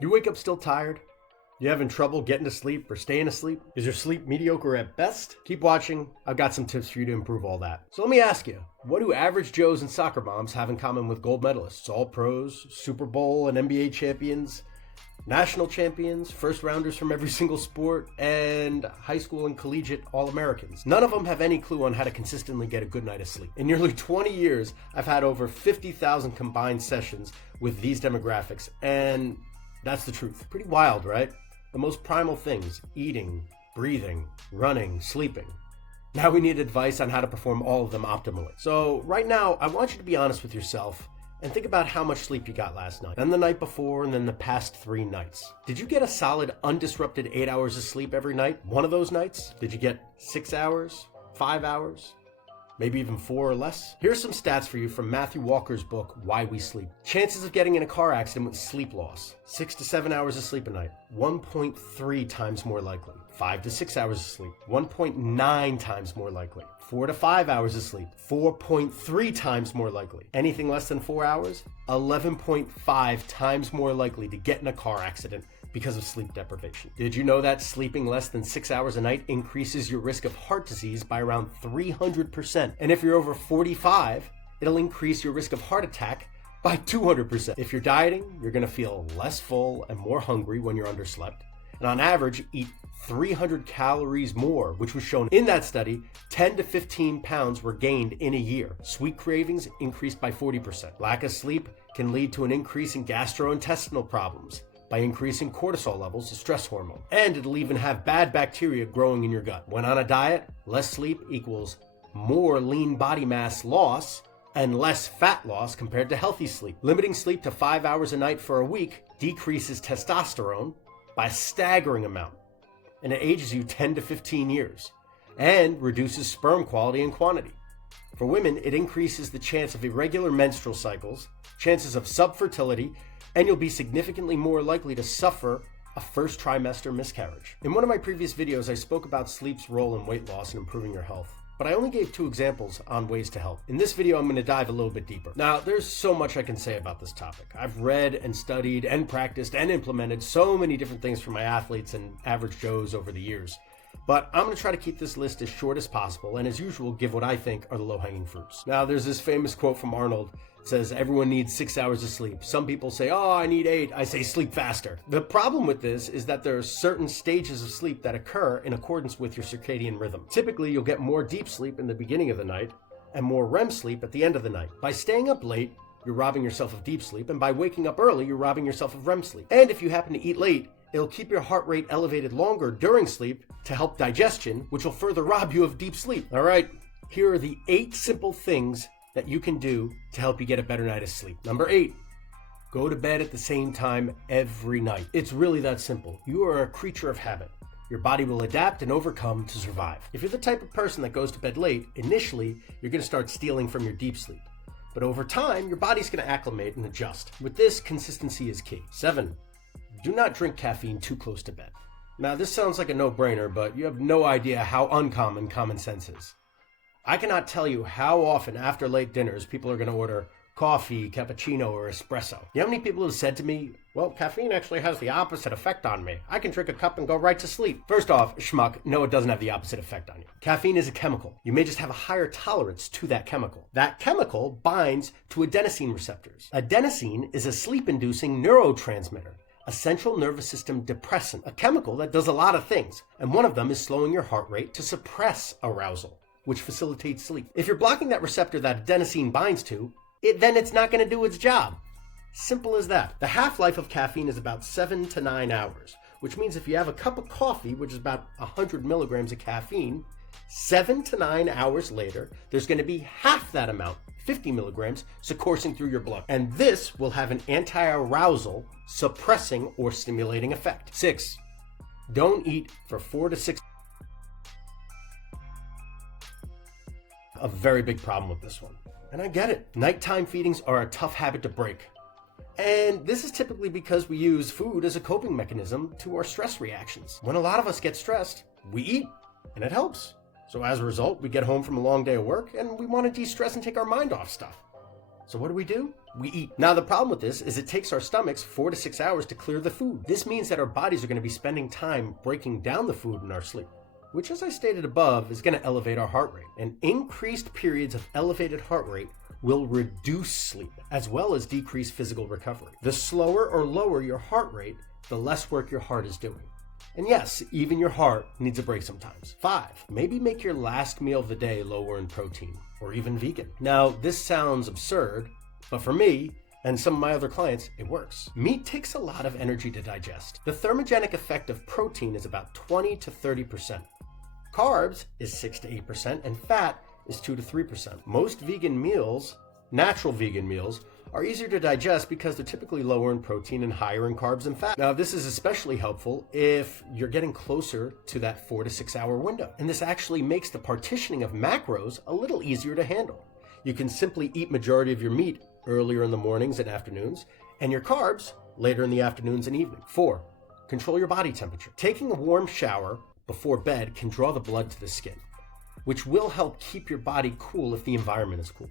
You wake up still tired? You having trouble getting to sleep or staying asleep? Is your sleep mediocre at best? Keep watching. I've got some tips for you to improve all that. So let me ask you, what do average Joes and soccer moms have in common with gold medalists, all pros, Super Bowl and NBA champions, national champions, first rounders from every single sport, and high school and collegiate All-Americans? None of them have any clue on how to consistently get a good night of sleep. In nearly 20 years, I've had over 50,000 combined sessions with these demographics, and that's the truth. Pretty wild, right? The most primal things: eating, breathing, running, sleeping. Now we need advice on how to perform all of them optimally. So right now, I want you to be honest with yourself and think about how much sleep you got last night, then the night before, and then the past 3 nights. Did you get a solid, undisrupted 8 hours of sleep every night? One of those nights? Did you get 6 hours? 5 hours? Maybe even 4 or less? Here's some stats for you from Matthew Walker's book, Why We Sleep. Chances of getting in a car accident with sleep loss: 6 to 7 hours of sleep a night, 1.3 times more likely. 5 to 6 hours of sleep, 1.9 times more likely. 4 to 5 hours of sleep, 4.3 times more likely. Anything less than 4 hours, 11.5 times more likely to get in a car accident because of sleep deprivation. Did you know that sleeping less than 6 hours a night increases your risk of heart disease by around 300%? And if you're over 45, it'll increase your risk of heart attack by 200%. If you're dieting, you're gonna feel less full and more hungry when you're underslept, and on average, eat 300 calories more, which was shown in that study. 10 to 15 pounds were gained in a year. Sweet cravings increased by 40%. Lack of sleep can lead to an increase in gastrointestinal problems by increasing cortisol levels, the stress hormone. And it'll even have bad bacteria growing in your gut. When on a diet, less sleep equals more lean body mass loss and less fat loss compared to healthy sleep. Limiting sleep to 5 hours a night for a week decreases testosterone by a staggering amount, and it ages you 10 to 15 years, and reduces sperm quality and quantity. For women, it increases the chance of irregular menstrual cycles, chances of subfertility, and you'll be significantly more likely to suffer a first trimester miscarriage. In one of my previous videos, I spoke about sleep's role in weight loss and improving your health, but I only gave 2 examples on ways to help. In this video, I'm going to dive a little bit deeper. Now, there's so much I can say about this topic. I've read and studied and practiced and implemented so many different things for my athletes and average Joes over the years. But I'm going to try to keep this list as short as possible, and as usual, give what I think are the low-hanging fruits. Now, there's this famous quote from Arnold. It says, everyone needs 6 hours of sleep. Some people say, oh, I need 8. I say sleep faster. The problem with this is that there are certain stages of sleep that occur in accordance with your circadian rhythm. Typically, you'll get more deep sleep in the beginning of the night and more REM sleep at the end of the night. By staying up late, you're robbing yourself of deep sleep, and by waking up early, you're robbing yourself of REM sleep. And if you happen to eat late, it'll keep your heart rate elevated longer during sleep to help digestion, which will further rob you of deep sleep. All right, here are the 8 simple things that you can do to help you get a better night of sleep. Number 8, go to bed at the same time every night. It's really that simple. You are a creature of habit. Your body will adapt and overcome to survive. If you're the type of person that goes to bed late, initially, you're going to start stealing from your deep sleep. But over time, your body's going to acclimate and adjust. With this, consistency is key. 7, do not drink caffeine too close to bed. Now, this sounds like a no-brainer, but you have no idea how uncommon common sense is. I cannot tell you how often after late dinners people are going to order coffee, cappuccino, or espresso. You know how many people have said to me, well, caffeine actually has the opposite effect on me. I can drink a cup and go right to sleep. First off, schmuck, no, it doesn't have the opposite effect on you. Caffeine is a chemical. You may just have a higher tolerance to that chemical. That chemical binds to adenosine receptors. Adenosine is a sleep-inducing neurotransmitter, a central nervous system depressant, a chemical that does a lot of things, and one of them is slowing your heart rate to suppress arousal, which facilitates sleep. If you're blocking that receptor that adenosine binds to, then it's not going to do its job. Simple as that. The half-life of caffeine is about 7 to 9 hours, which means if you have a cup of coffee, which is about 100 milligrams of caffeine, 7 to 9 hours later, there's going to be half that amount, 50 milligrams, coursing through your blood. And this will have an anti-arousal, suppressing, or stimulating effect. 6, don't eat for 4 to 6. A very big problem with this one. And I get it. Nighttime feedings are a tough habit to break. And this is typically because we use food as a coping mechanism to our stress reactions. When a lot of us get stressed, we eat, and it helps. So as a result, we get home from a long day of work, and we want to de-stress and take our mind off stuff. So what do? We eat. Now the problem with this is it takes our stomachs 4 to 6 hours to clear the food. This means that our bodies are going to be spending time breaking down the food in our sleep, which, as I stated above, is going to elevate our heart rate. And increased periods of elevated heart rate will reduce sleep, as well as decrease physical recovery. The slower or lower your heart rate, the less work your heart is doing. And yes, even your heart needs a break sometimes. 5, maybe make your last meal of the day lower in protein, or even vegan. Now, this sounds absurd, but for me, and some of my other clients, it works. Meat takes a lot of energy to digest. The thermogenic effect of protein is about 20 to 30%. Carbs is 6 to 8%, and fat is 2 to 3%. Most vegan meals, natural vegan meals, are easier to digest because they're typically lower in protein and higher in carbs and fat. Now, this is especially helpful if you're getting closer to that 4 to 6 hour window. And this actually makes the partitioning of macros a little easier to handle. You can simply eat majority of your meat earlier in the mornings and afternoons, and your carbs later in the afternoons and evening. 4, control your body temperature. Taking a warm shower before bed can draw the blood to the skin, which will help keep your body cool if the environment is cool.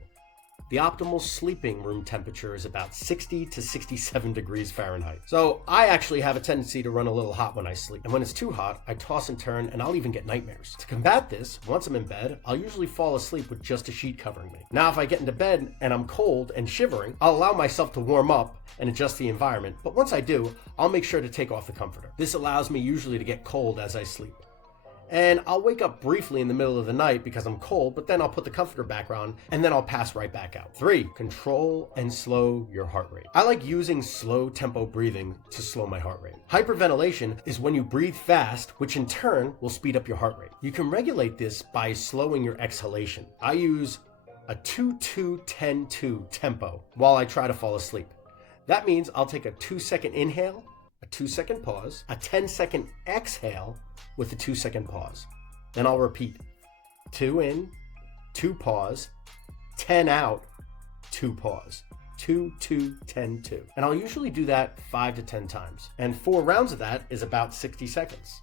The optimal sleeping room temperature is about 60 to 67 degrees Fahrenheit. So I actually have a tendency to run a little hot when I sleep. And when it's too hot, I toss and turn and I'll even get nightmares. To combat this, once I'm in bed, I'll usually fall asleep with just a sheet covering me. Now, if I get into bed and I'm cold and shivering, I'll allow myself to warm up and adjust the environment. But once I do, I'll make sure to take off the comforter. This allows me usually to get cold as I sleep. And I'll wake up briefly in the middle of the night because I'm cold, but then I'll put the comforter back on and then I'll pass right back out. 3, control and slow your heart rate. I like using slow tempo breathing to slow my heart rate. Hyperventilation is when you breathe fast, which in turn will speed up your heart rate. You can regulate this by slowing your exhalation. I use a 2-2-10-2 tempo while I try to fall asleep. That means I'll take a 2-second inhale, a 2-second pause, a 10-second exhale with a 2-second pause. Then I'll repeat 2 in, 2 pause, 10 out, 2 pause. 2, 2, 10, 2. And I'll usually do that 5 to 10 times. And 4 rounds of that is about 60 seconds.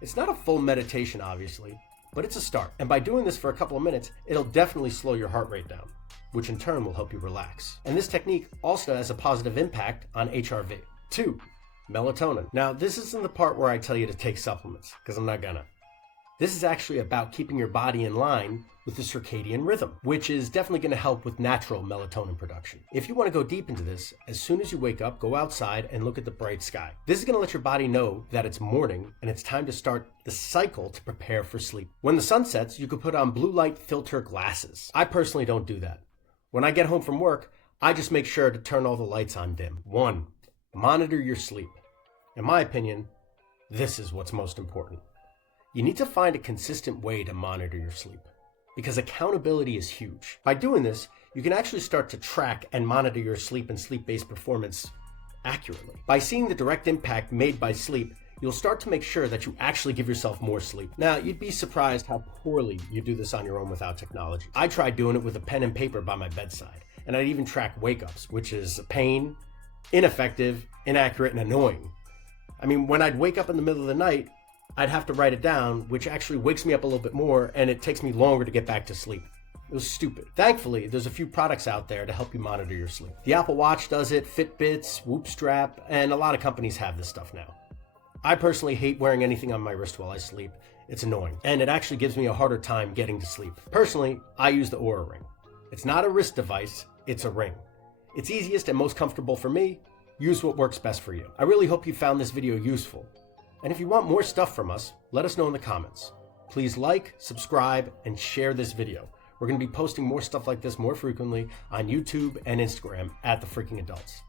It's not a full meditation, obviously, but it's a start. And by doing this for a couple of minutes, it'll definitely slow your heart rate down, which in turn will help you relax. And this technique also has a positive impact on HRV. 2, melatonin. Now, this isn't the part where I tell you to take supplements, because I'm not gonna. This is actually about keeping your body in line with the circadian rhythm, which is definitely going to help with natural melatonin production. If you want to go deep into this, as soon as you wake up, go outside and look at the bright sky. This is going to let your body know that it's morning and it's time to start the cycle to prepare for sleep. When the sun sets, you can put on blue light filter glasses. I personally don't do that. When I get home from work, I just make sure to turn all the lights on dim. 1, monitor your sleep. In my opinion, this is what's most important. You need to find a consistent way to monitor your sleep, because accountability is huge. By doing this, you can actually start to track and monitor your sleep and sleep-based performance accurately. By seeing the direct impact made by sleep, you'll start to make sure that you actually give yourself more sleep. Now, you'd be surprised how poorly you do this on your own without technology. I tried doing it with a pen and paper by my bedside, and I'd even track wake-ups, which is a pain, ineffective, inaccurate, and annoying. I mean, when I'd wake up in the middle of the night, I'd have to write it down, which actually wakes me up a little bit more, and it takes me longer to get back to sleep. It was stupid. Thankfully, there's a few products out there to help you monitor your sleep. The Apple Watch does it, Fitbits, Whoop Strap, and a lot of companies have this stuff now. I personally hate wearing anything on my wrist while I sleep. It's annoying, and it actually gives me a harder time getting to sleep. Personally, I use the Oura Ring. It's not a wrist device, it's a ring. It's easiest and most comfortable for me. Use what works best for you. I really hope you found this video useful. And if you want more stuff from us, let us know in the comments. Please like, subscribe, and share this video. We're going to be posting more stuff like this more frequently on YouTube and Instagram at The Freaking Adults.